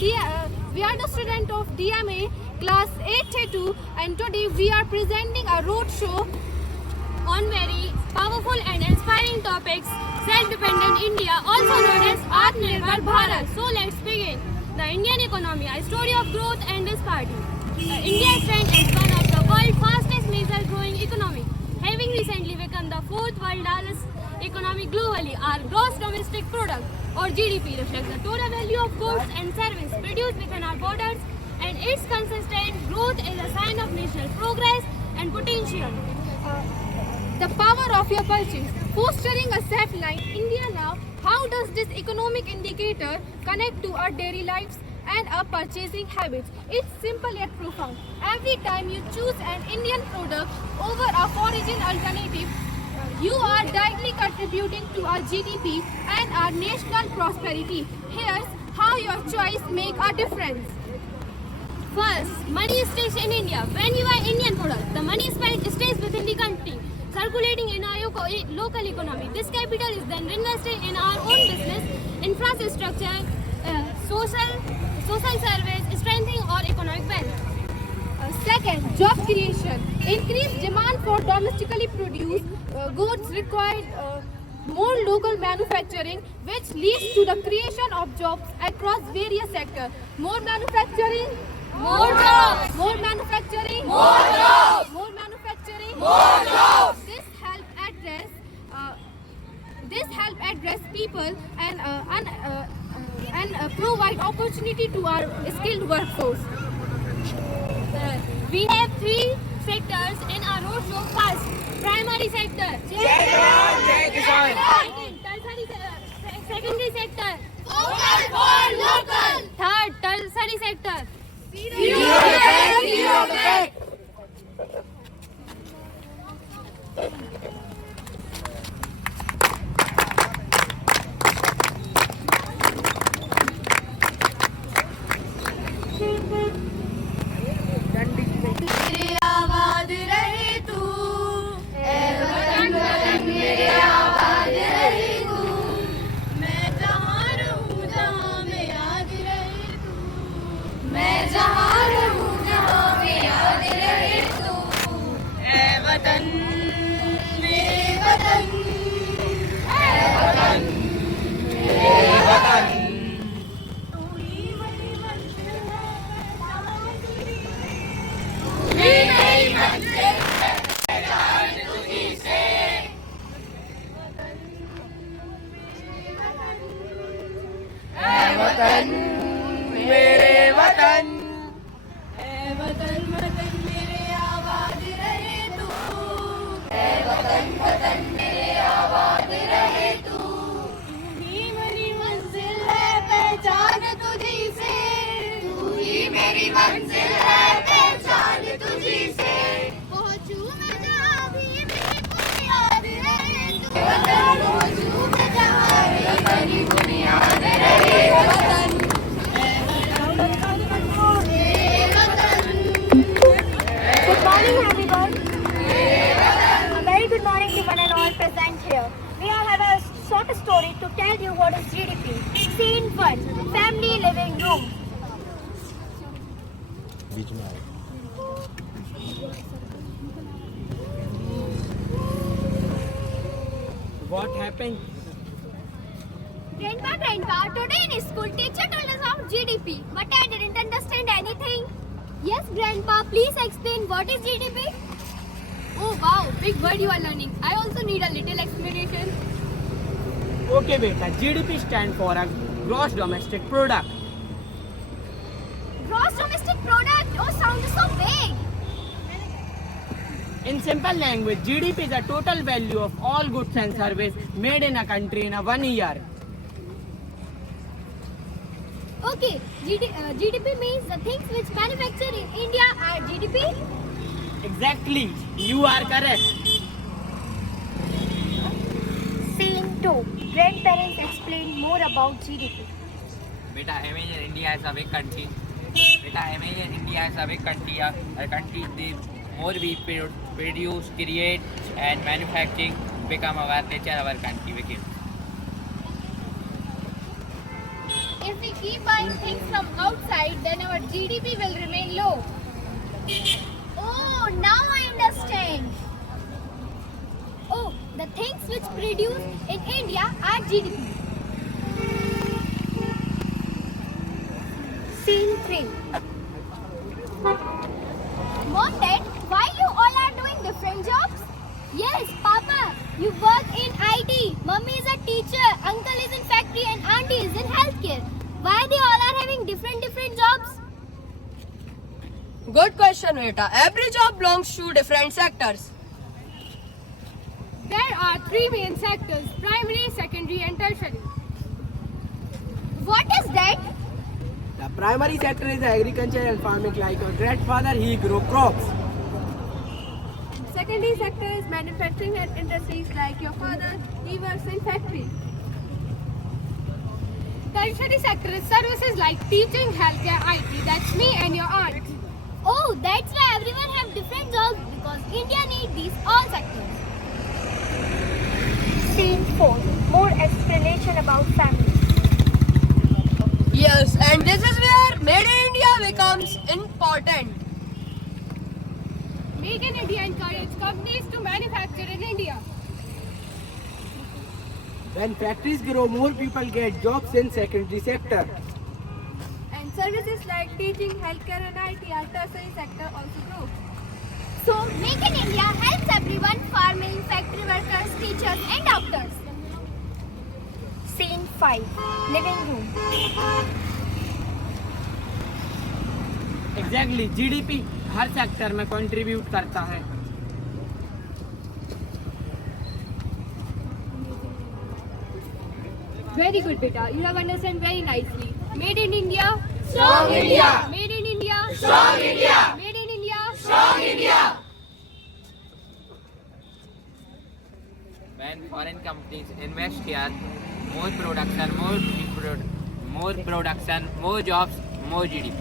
We are the student of DMA class 8A2 and today we are presenting a road show on very powerful and inspiring topics, self-dependent India, also known as Atmanirbhar Bharat. So let's begin. The Indian economy, a story of growth and disparity. India stands as one of the world's fastest major growing economy, having recently become the fourth world largest economy globally. Our gross domestic product or GDP reflects the total value of goods and services produced within our borders, and its consistent growth is a sign of national progress and potential. The power of your purchase. Fostering a safe life, India now. How does this economic indicator connect to our daily lives and our purchasing habits? It's simple yet profound. Every time you choose an Indian product over a foreign alternative, you are directly contributing to our GDP and our national prosperity. Here's how your choice make a difference. First, money stays in India. When you buy Indian product, the money spent stays within the country, circulating in our local economy. This capital is then reinvested in our own business, infrastructure, social service, strengthening our economic wealth. Second, job creation. Increased demand for domestically produced goods required more local manufacturing, which leads to the creation of jobs across various sectors. More manufacturing, more jobs. More manufacturing, more jobs. More manufacturing, more jobs. This help address people and provide opportunity to our skilled workforce. We have three sectors in our road show. First, primary sector. Secondary sector. Local for local. Third, tertiary sector. Zero effect. मेरे वतन वतन वतन मेरे आबाद रहे तू, वतन वतन मेरे आबाद रहे तू, तू ही मेरी मंजिल है पहचान तुझी से, तू ही मेरी मंजिल है पहचान तुझी से, पहुंचूं मैं जहां भी मेरी बुनियाद रहे तू, पहुंचूं मैं जहां भी मेरी बुनियाद रहे वतन। Good morning everyone. A very good morning to one and all present here. We all have a short story to tell you what is GDP. Scene 1. Family living room. What happened? Grandpa, today in school teacher told us about GDP, but I didn't understand anything. Yes, Grandpa, please explain what is GDP? Oh wow, big word you are learning. I also need a little explanation. Okay, beta. GDP stands for a gross domestic product. Gross domestic product? Oh, sounds so big. In simple language, GDP is the total value of all goods and services made in a country in a 1 year. Okay, GDP means the things which manufactured in India are GDP? Exactly, you are correct. Scene 2. Grandparents explain more about GDP. बेटा imagine India is a big country. बेटा imagine India is a big country. A country the more we produce, create and manufacturing become our nature, our country became. If we keep buying things from outside, then our GDP will remain low. Oh, now I understand. Oh, the things which produce in India are GDP. Scene 3. Mom, Dad, why you all are doing different jobs? Yes, Papa, you work in IT. Mummy is a teacher, uncle is in factory and auntie is in healthcare. Why they all are having different jobs? Good question, beta. Every job belongs to different sectors. There are three main sectors: primary, secondary, and tertiary. What is that? The primary sector is agriculture and farming. Like your grandfather, he grew crops. Secondary sector is manufacturing and industries, like your father, he works in factory. Tertiary sector is services like teaching, healthcare, IT. That's me and your aunt. Oh, that's why everyone have different jobs, because India needs these all sectors. Scene 4. More explanation about family. Yes, and this is where Made in India becomes important. Make in India encourages companies to manufacture in India. When factories grow, more people get jobs in secondary sector. And services like teaching, healthcare, and IT are tertiary sector also grow. So, Make in India helps everyone: farming, factory workers, teachers, and doctors. Scene 5. Living room. Exactly, GDP her sector में contribute करता है. Very good, beta. You have understood very nicely. Made in India. Strong India. Made in India. Strong India. Made in India. Strong India. When foreign companies invest here, more production, more jobs, more GDP.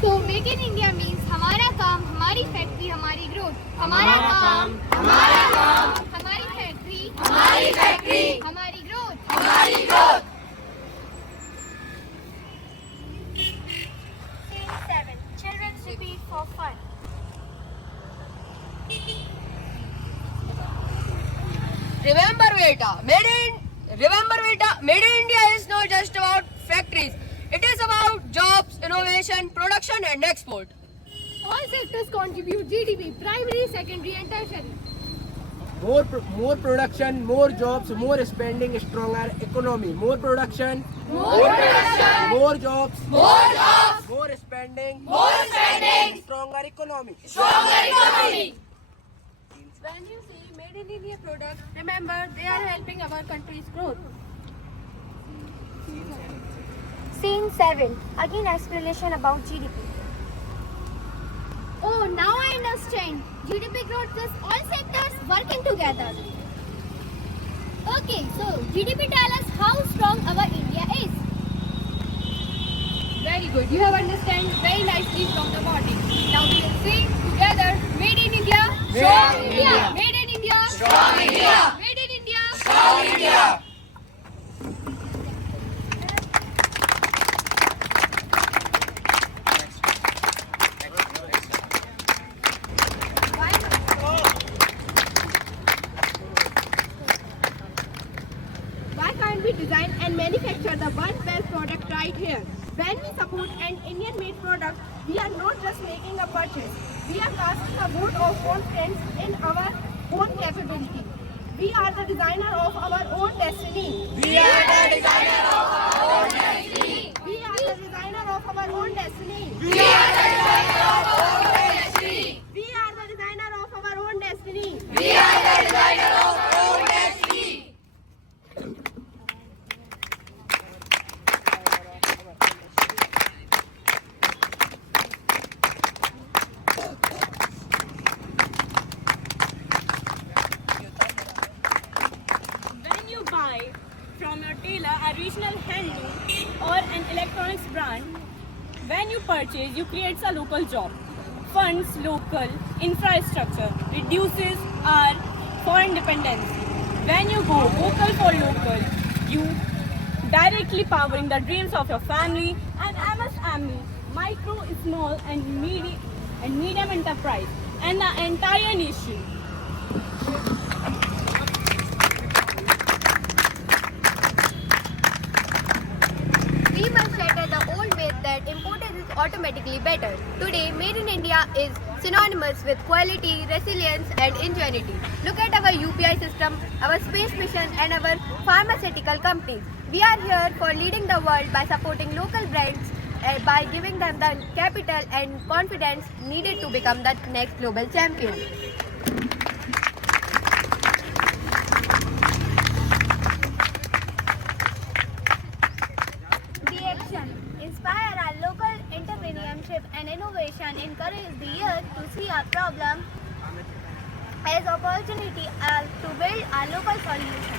So Make in India means हमारा काम, हमारी factory, हमारी growth. हमारा काम, हमारी factory, हमारी growth. Scene 7. Children repeat for fun. Remember, beta. Made in India is not just about factories. It is about jobs, innovation, production, and export. All sectors contribute GDP: primary, secondary, and tertiary. More production, more jobs, more spending, stronger economy. More production, more jobs, more spending, stronger economy. When you see Made in India products, remember they are helping our country's growth. Scene 7. Again explanation about GDP. Oh, now I understand. GDP growth is all sectors working together. Okay, so GDP tells us how strong our India is. Very good. You have understand very nicely from the morning. Now we will sing together. Made in India. Strong India. Made in India. Strong India. Made in India. Strong India. Why can't we design and manufacture the one best product right here? When we support an Indian-made product, we are not just making a purchase. We are casting a vote of confidence in our own capability. We are the designer of our own destiny. We are the designer of our own destiny. We are the designer of our own destiny. We are the designer of our own destiny. We are the designer of our own destiny. We are the designer of our own destiny. When you buy from your tailor a regional handloom or an electronics brand, when you purchase, you create a local job, funds local infrastructure, reduces our foreign dependency. When you go vocal for local, you directly powering the dreams of your family and MSME, micro, small and medium enterprise and the entire nation. We must shatter the old myth that imported is automatically better. Today, Made in India is synonymous with quality, resilience and ingenuity. Look at our UPI system, our space mission and our pharmaceutical companies. We are here for leading the world by supporting local brands, by giving them the capital and confidence needed to become the next global champion. The action inspire our local entrepreneurship and innovation, encourage the youth to see our problem as opportunity to build our local solution.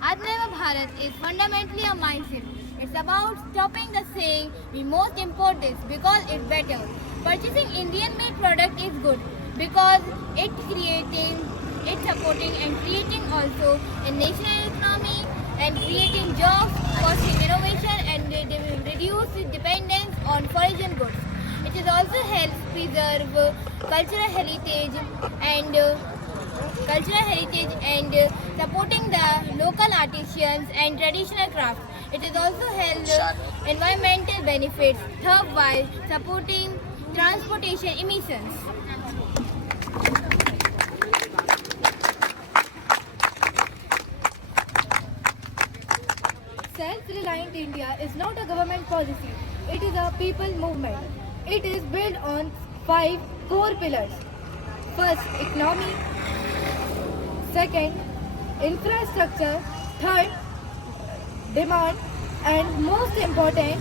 Atmanirbhar Bharat is fundamentally a mindset. It's about stopping the saying we most import this because it's better. Purchasing Indian-made product is good because it's supporting and creating also a national economy and creating jobs, fostering innovation and reduce dependence on foreign goods. It is also helps preserve cultural heritage and supporting the local artisans and traditional crafts. It is also help environmental benefits, third while supporting transportation emissions. Self-reliant India is not a government policy. It is a people movement. It is built on 5 core pillars. First, economy. Second, infrastructure. Third, demand. And most important,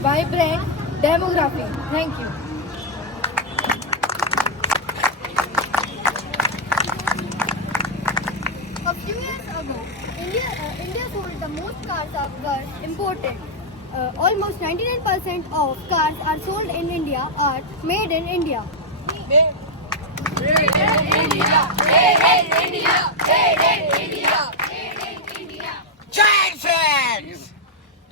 vibrant demography. Thank you. A few years ago, India sold the most cars were imported. Almost 99% of cars are sold in India are made in India. Giant fans!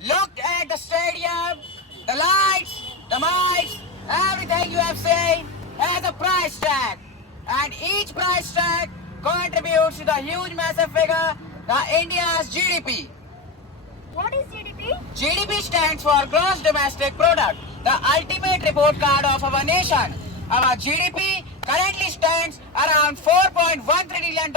Look at the stadium, the lights, the mics, everything you have seen has a price tag. And each price tag contributes to the huge massive figure, the India's GDP. What is GDP? GDP stands for Gross Domestic Product, the ultimate report card of our nation. Our GDP currently stands around $4.1 trillion,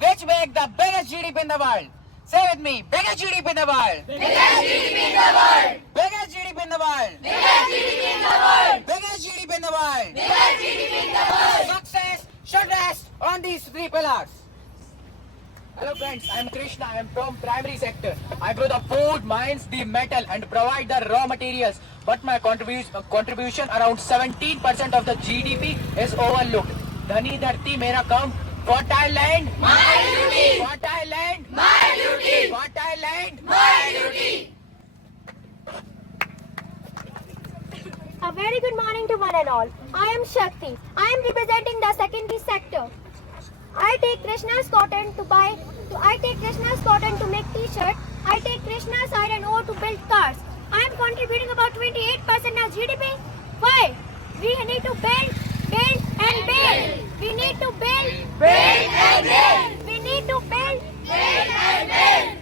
which makes the biggest GDP in the world. Say with me, biggest GDP in the world. Biggest GDP in the world. Biggest GDP in the world. Biggest GDP in the world. Biggest GDP in the world. Biggest GDP in the world. Success should rest on these 3 pillars. Hello friends, I am Krishna. I am from primary sector. I grow the food, mines, the metal and provide the raw materials. But my contribution around 17% of the GDP is overlooked. Dhani dharti mera kam. Fertile land. My duty. Fertile land. My duty. Fertile land. My duty. A very good morning to one and all. I am Shakti. I am representing the secondary sector. I take Krishna's cotton to make t-shirt. I take Krishna's iron ore to build cars. I am contributing about 28% of GDP. Why? We need to build and build. We need to build and build. We need to build and build.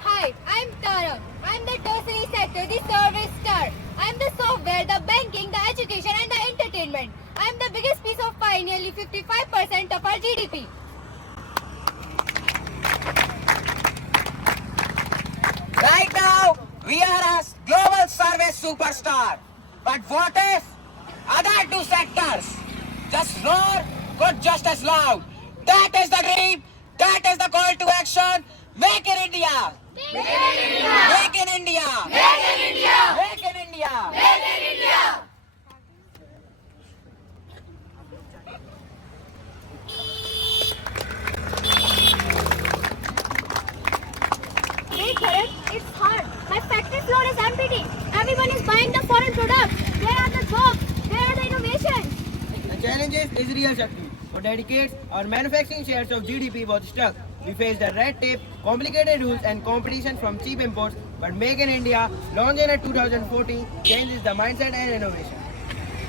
Hi, I'm Tara. I'm the tertiary sector, the service star. I'm the software, the banking, the education and the entertainment. I'm the biggest piece of pie, nearly 55% of our GDP. Right now, we are a global service superstar. But what if other 2 sectors just roar but just as loud? That is the dream. That is the call to action. Make in India. Make in India. Make in India. Make in India. Make in India. Make in India. It's hard. My factory floor is empty. Everyone is buying the foreign products. Where are the jobs? Where are the innovations? The challenge is Israel Shakti. For decades, our manufacturing shares of GDP was stuck. We faced the red tape, complicated rules and competition from cheap imports, but Make in India, launched in 2014, changes the mindset and innovation.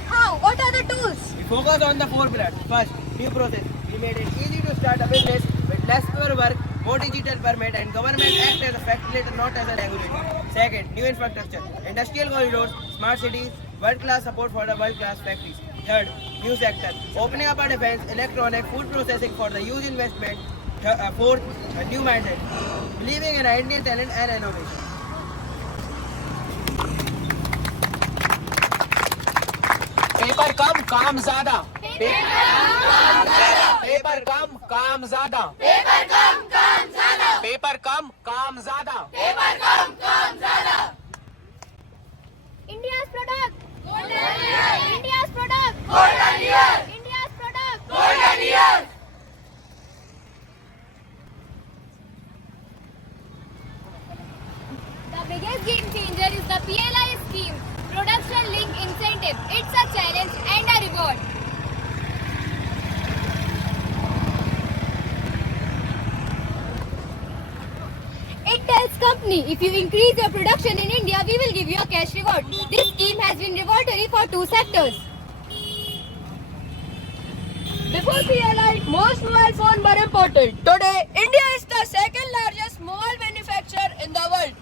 How? What are the tools? We focus on the 4 pillars. First, new process. We made it easy to start a business with less paperwork, more digital permit and government act as a facilitator, not as a regulator. Second, new infrastructure. Industrial corridors, smart cities, world-class support for the world-class factories. Third, new sector. Opening up our defense, electronic, food processing for the huge investment. Fourth, a new mindset. Believing in Indian talent and innovation. Paper कम काम ज्यादा, paper कम काम ज्यादा, paper कम काम ज्यादा, India's product. India's product. India's product. The biggest game changer is the PLI scheme, Production Link Incentive. It's a challenge and a reward. It tells company, if you increase your production in India, we will give you a cash reward. This scheme has been revolutionary for 2 sectors. Before PLI, most mobile phones were imported. Today, India is the second largest mobile manufacturer in the world.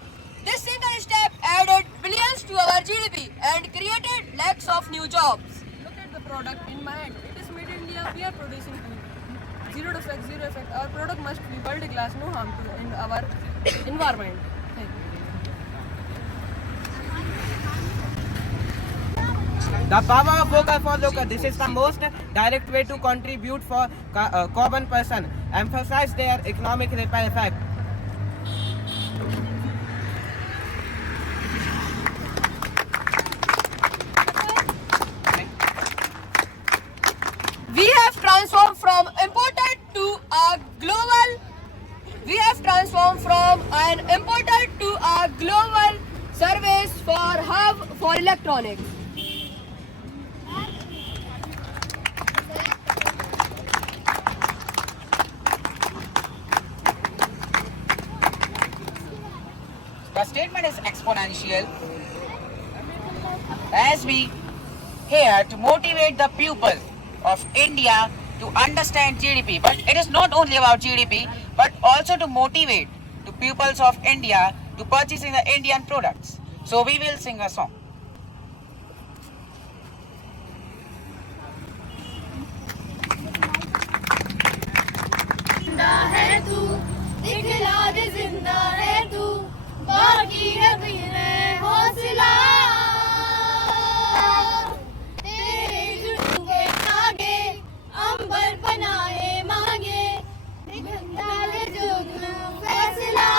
This single step added billions to our GDP and created lakhs of new jobs. Look at the product in my hand. It is made in India. We are producing zero defect, zero effect. Our product must be world class, no harm to in our environment. Thank you. The power of vocal for local. This is the most direct way to contribute for common person. Emphasize their economic ripple effect. We have transformed from imported to a global. We have transformed from an imported to a global service for hub for electronics. The statement is exponential as we here to motivate the people of India to understand GDP. But it is not only about GDP, but also to motivate the pupils of India to purchasing the Indian products. So we will sing a song. जिंदा है तू, दिखला दे जिंदा है तू, बाकी रबी है हौसला। तेरे जुनून के आगे अंबर बनाए मांगे, दिखला दे जुगनू फैसला।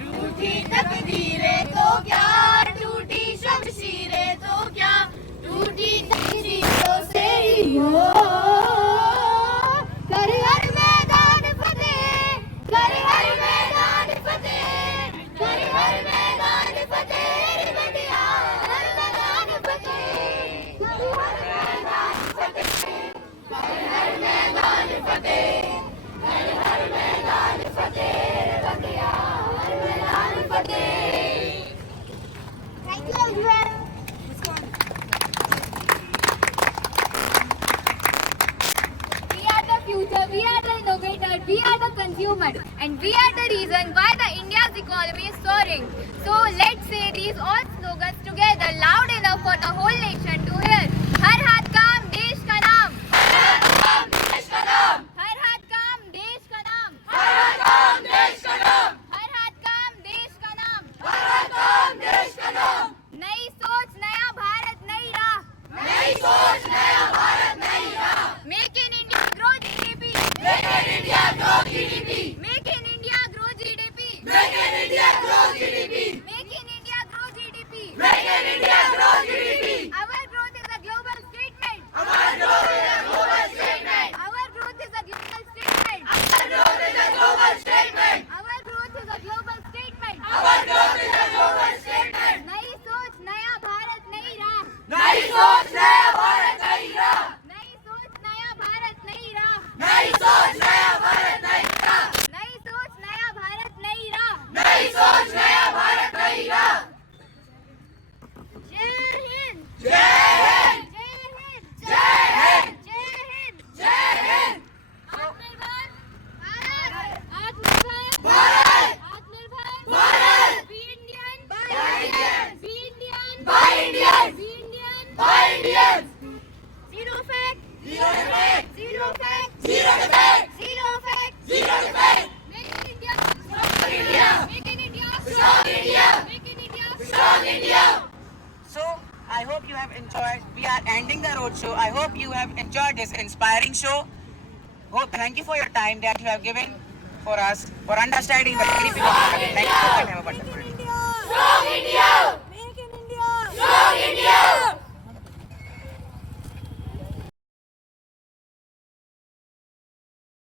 रूठी तकदीरें तो क्या, टूटी शमशीरें तो क्या, टूटी तकदीरों से ही हो। कर हर मैदान फतेह, कर हर मैदान फतेह, कर हर मैदान फतेह रे बंदिया, हर मैदान फतेह, कर हर मैदान फतेह, कर हर मैदान फतेह, कर हर मैदान फतेह रे बंदिया, हर मैदान फतेह। Thank you everyone. We are the future, we are the innovator, we are the consumer, and we are the reason why the India's economy is soaring. So let's say these all slogans together loud enough for the whole nation to hear. हर हाथ काम देश का नाम, हर हाथ काम देश का नाम, हर हाथ काम देश का नाम, हर हाथ काम देश का नाम, हर हाथ काम देश का नाम, हर हाथ काम देश का नाम। नई सोच नया भारत नई राह, नई सोच नया भारत नई राह। Make in India grow GDP, make in India grow GDP, make in India grow GDP, make in India grow GDP, make in India grow GDP, make in India grow GDP. Our growth have enjoyed this inspiring show. Thank you for your time that you have given for us, for understanding the GDP. Thank you and have a wonderful day. Strong India!